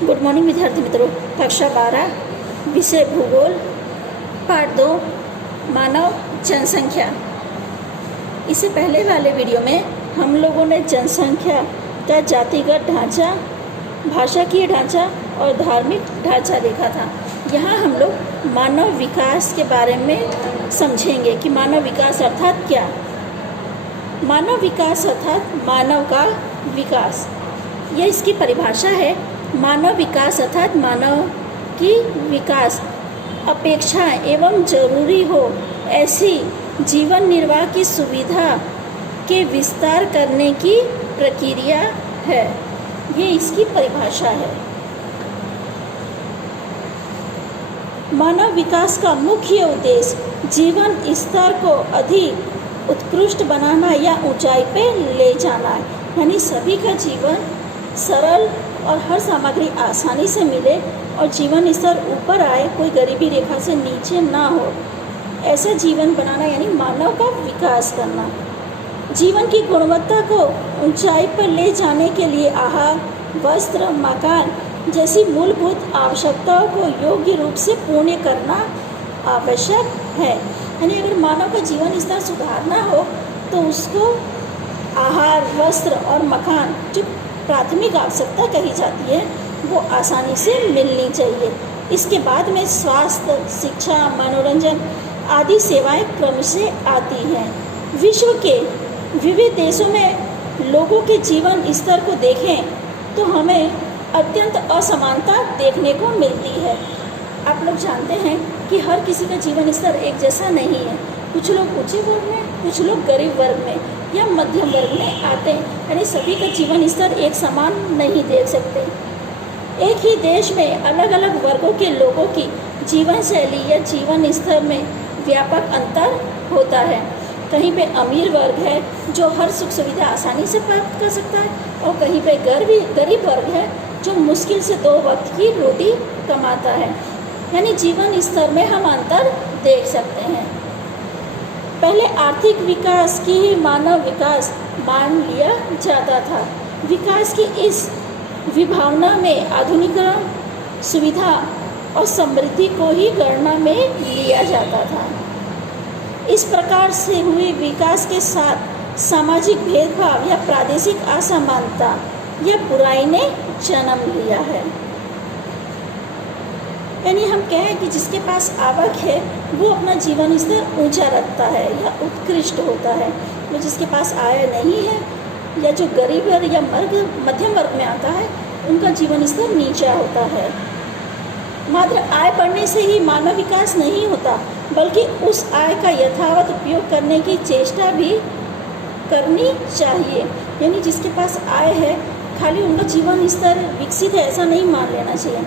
Good morning विद्यार्थी मित्रों। कक्षा 12 विषय भूगोल पार्ट 2 मानव जनसंख्या। इससे पहले वाले वीडियो में हम लोगों ने जनसंख्या का जातिगत ढांचा, भाषाकीय ढांचा और धार्मिक ढांचा देखा था। यहाँ हम लोग मानव विकास के बारे में समझेंगे कि मानव विकास अर्थात क्या। मानव विकास अर्थात मानव का विकास, यह इसकी परिभाषा है। मानव विकास अर्थात मानव की विकास अपेक्षाएं एवं जरूरी हो ऐसी जीवन निर्वाह की सुविधा के विस्तार करने की प्रक्रिया है। ये इसकी परिभाषा है। मानव विकास का मुख्य उद्देश्य जीवन स्तर को अधिक उत्कृष्ट बनाना या ऊंचाई पे ले जाना है, यानी सभी का जीवन सरल और हर सामग्री आसानी से मिले और जीवन स्तर ऊपर आए, कोई गरीबी रेखा से नीचे ना हो, ऐसा जीवन बनाना यानी मानव का विकास करना। जीवन की गुणवत्ता को ऊंचाई पर ले जाने के लिए आहार, वस्त्र, मकान जैसी मूलभूत आवश्यकताओं को योग्य रूप से पूर्ण करना आवश्यक है। यानी अगर मानव का जीवन स्तर सुधारना हो तो उसको आहार, वस्त्र और मकान जो प्राथमिक आवश्यकता कही जाती है वो आसानी से मिलनी चाहिए। इसके बाद में स्वास्थ्य, शिक्षा, मनोरंजन आदि सेवाएं क्रम से आती हैं। विश्व के विविध देशों में लोगों के जीवन स्तर को देखें तो हमें अत्यंत असमानता देखने को मिलती है। आप लोग जानते हैं कि हर किसी का जीवन स्तर एक जैसा नहीं है। कुछ लोग ऊंचे वर्ग में, कुछ लोग गरीब वर्ग में या मध्यम वर्ग में आते हैं, यानी सभी का जीवन स्तर एक समान नहीं देख सकते। एक ही देश में अलग अलग वर्गों के लोगों की जीवन शैली या जीवन स्तर में व्यापक अंतर होता है। कहीं पे अमीर वर्ग है जो हर सुख सुविधा आसानी से प्राप्त कर सकता है, और कहीं पे गरीब वर्ग है जो मुश्किल से 2 वक्त की रोटी कमाता है। यानी जीवन स्तर में हम अंतर देख सकते हैं। पहले आर्थिक विकास की ही मानव विकास मान लिया जाता था। विकास की इस विभावना में आधुनिकरण, सुविधा और समृद्धि को ही गणना में लिया जाता था। इस प्रकार से हुए विकास के साथ सामाजिक भेदभाव या प्रादेशिक असमानता या बुराई ने जन्म लिया है। यानी हम कहें कि जिसके पास आवक है वो अपना जीवन स्तर ऊंचा रखता है या उत्कृष्ट होता है, तो जिसके पास आय नहीं है या जो गरीब या मध्यम वर्ग में आता है उनका जीवन स्तर नीचा होता है। मात्र आय बढ़ने से ही मानव विकास नहीं होता, बल्कि उस आय का यथावत उपयोग करने की चेष्टा भी करनी चाहिए। यानी जिसके पास आय है खाली उनका जीवन स्तर विकसित है ऐसा नहीं मान लेना चाहिए।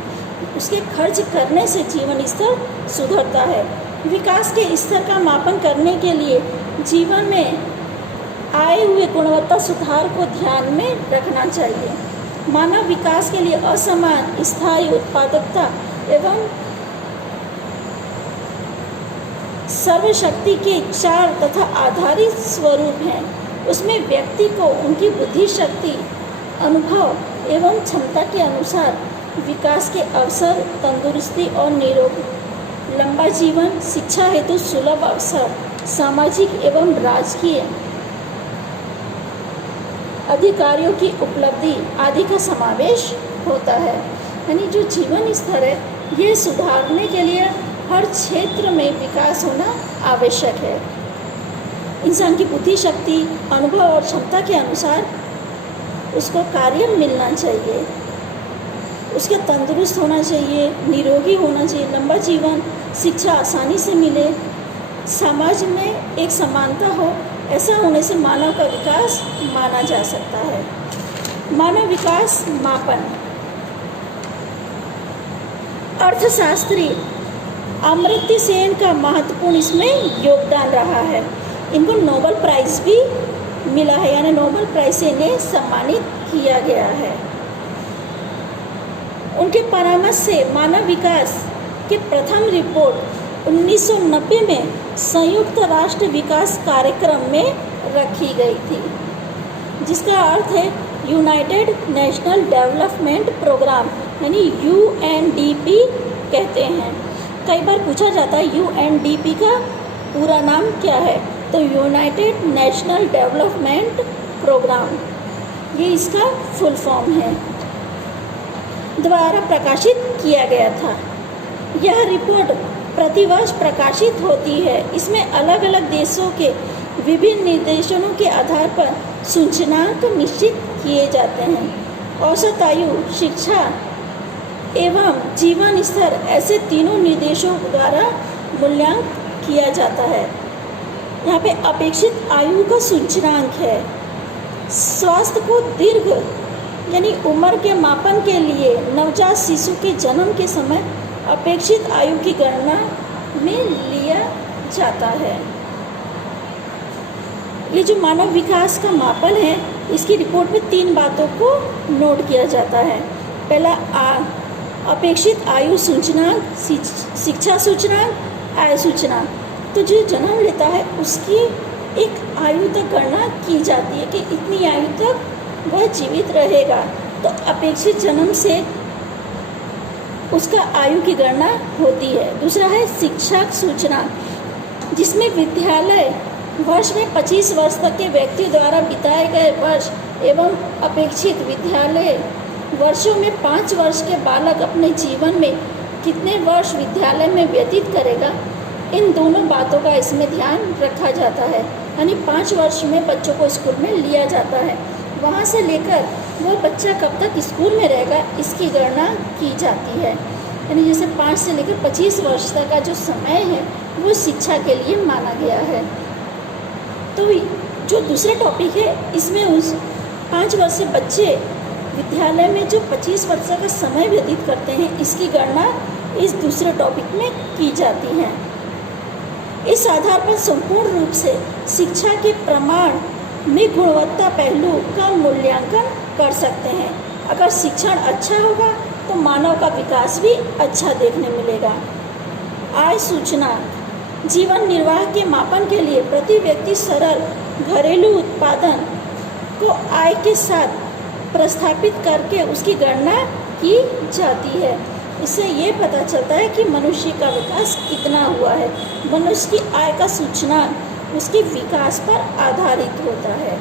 उसके खर्च करने से जीवन स्तर सुधरता है। विकास के स्तर का मापन करने के लिए जीवन में आए हुए गुणवत्ता सुधार को ध्यान में रखना चाहिए। मानव विकास के लिए असमान स्थायी उत्पादकता एवं सर्वशक्ति के 4 तथा आधारित स्वरूप हैं। उसमें व्यक्ति को उनकी बुद्धि शक्ति, अनुभव एवं क्षमता के अनुसार विकास के अवसर, तंदुरुस्ती और निरोग, लंबा जीवन, शिक्षा हेतु सुलभ अवसर, सामाजिक एवं राजकीय अधिकारियों की उपलब्धि आदि का समावेश होता है। यानी जो जीवन स्तर है ये सुधारने के लिए हर क्षेत्र में विकास होना आवश्यक है। इंसान की बुद्धि शक्ति, अनुभव और क्षमता के अनुसार उसको कार्य मिलना चाहिए। उसके तंदुरुस्त होना चाहिए, निरोगी होना चाहिए, लंबा जीवन, शिक्षा आसानी से मिले, समाज में एक समानता हो, ऐसा होने से मानव का विकास माना जा सकता है। मानव विकास मापन। अर्थशास्त्री अमर्त्य सेन का महत्वपूर्ण इसमें योगदान रहा है। इनको नोबेल प्राइज़ भी मिला है, यानी नोबेल प्राइज़ से इन्हें सम्मानित किया गया है। उनके परामर्श से मानव विकास की प्रथम रिपोर्ट 1990 में संयुक्त राष्ट्र विकास कार्यक्रम में रखी गई थी, जिसका अर्थ है यूनाइटेड नेशनल डेवलपमेंट प्रोग्राम यानी UNDP कहते हैं। कई बार पूछा जाता है UNDP का पूरा नाम क्या है, तो यूनाइटेड नेशनल डेवलपमेंट प्रोग्राम, ये इसका फुल फॉर्म है, द्वारा प्रकाशित किया गया था। यह रिपोर्ट प्रतिवर्ष प्रकाशित होती है। इसमें अलग अलग देशों के विभिन्न निर्देशनों के आधार पर सूचनांक निश्चित किए जाते हैं। औसत आयु, शिक्षा एवं जीवन स्तर, ऐसे तीनों निर्देशों द्वारा मूल्यांकन किया जाता है। यहाँ पे अपेक्षित आयु का सूचकांक है। स्वास्थ्य को दीर्घ यानी उम्र के मापन के लिए नवजात शिशु के जन्म के समय अपेक्षित आयु की गणना में लिया जाता है। ये जो मानव विकास का मापन है, इसकी रिपोर्ट में 3 बातों को नोट किया जाता है। पहला अपेक्षित आयु सूचकांक, शिक्षा सूचकांक, आय सूचकांक। तो जो जन्म लेता है उसकी एक आयु तक गणना की जाती है कि इतनी आयु तक वह जीवित रहेगा, तो अपेक्षित जन्म से उसका आयु की गणना होती है। दूसरा है शिक्षा सूचकांक, जिसमें विद्यालय वर्ष में 25 वर्ष तक के व्यक्ति द्वारा बिताए गए वर्ष एवं अपेक्षित विद्यालय वर्षों में 5 वर्ष के बालक अपने जीवन में कितने वर्ष विद्यालय में व्यतीत करेगा, इन दोनों बातों का इसमें ध्यान रखा जाता है। यानी 5 वर्ष में बच्चों को स्कूल में लिया जाता है, वहाँ से लेकर वो बच्चा कब तक स्कूल में रहेगा इसकी गणना की जाती है। यानी जैसे 5 से लेकर 25 वर्ष तक का जो समय है वो शिक्षा के लिए माना गया है। तो जो दूसरा टॉपिक है, इसमें उस 5 वर्षीय बच्चे विद्यालय में जो 25 वर्ष का समय व्यतीत करते हैं, इसकी गणना इस दूसरे टॉपिक में की जाती है। इस आधार पर संपूर्ण रूप से शिक्षा के प्रमाण में गुणवत्ता पहलू का मूल्यांकन कर सकते हैं। अगर शिक्षण अच्छा होगा तो मानव का विकास भी अच्छा देखने मिलेगा। आय सूचना, जीवन निर्वाह के मापन के लिए प्रति व्यक्ति सरल घरेलू उत्पादन को आय के साथ प्रस्थापित करके उसकी गणना की जाती है। इससे ये पता चलता है कि मनुष्य का विकास कितना हुआ है। मनुष्य की आय का सूचकांक उसके विकास पर आधारित होता है।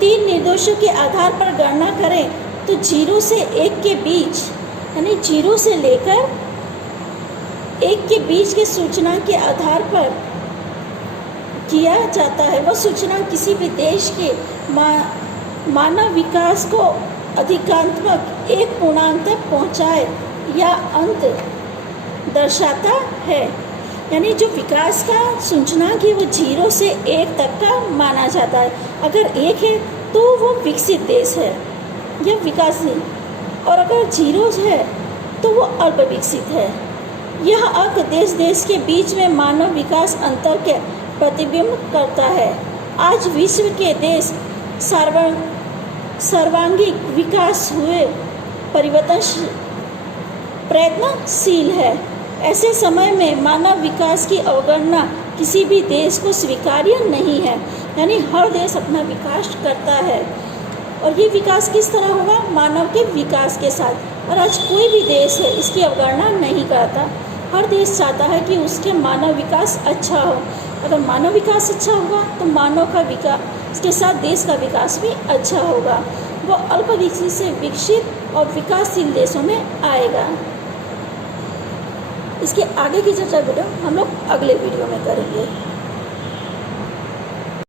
3 निर्देशों के आधार पर गणना करें तो 0 से 1 के बीच, यानी 0 से लेकर 1 के बीच के सूचकांक के आधार पर किया जाता है। वह सूचकांक किसी भी देश के मानव विकास को अधिकात्मक एक पूर्णांक तक पहुँचाए या अंत दर्शाता है। यानी जो विकास का सूचकांक है वो 0 से 1 तक का माना जाता है। अगर 1 है तो वो विकसित देश है या विकासशील, और अगर 0 है तो वो अल्प विकसित है। यह अंक देश देश के बीच में मानव विकास अंतर के प्रतिबिंब करता है। आज विश्व के देश सर्वांगीण विकास हुए परिवर्तन प्रयत्नशील है। ऐसे समय में मानव विकास की अवगणना किसी भी देश को स्वीकार्य नहीं है। यानी हर देश अपना विकास करता है, और ये विकास किस तरह होगा? मानव के विकास के साथ। और आज कोई भी देश है इसकी अवगणना नहीं करता। हर देश चाहता है कि उसके मानव विकास अच्छा हो। अगर मानव विकास अच्छा होगा तो मानव का विकास के साथ देश का विकास भी अच्छा होगा। वो अल्प विकसित से विकसित और विकासशील देशों में आएगा। इसके आगे की चर्चा वीडियो हम लोग अगले वीडियो में करेंगे।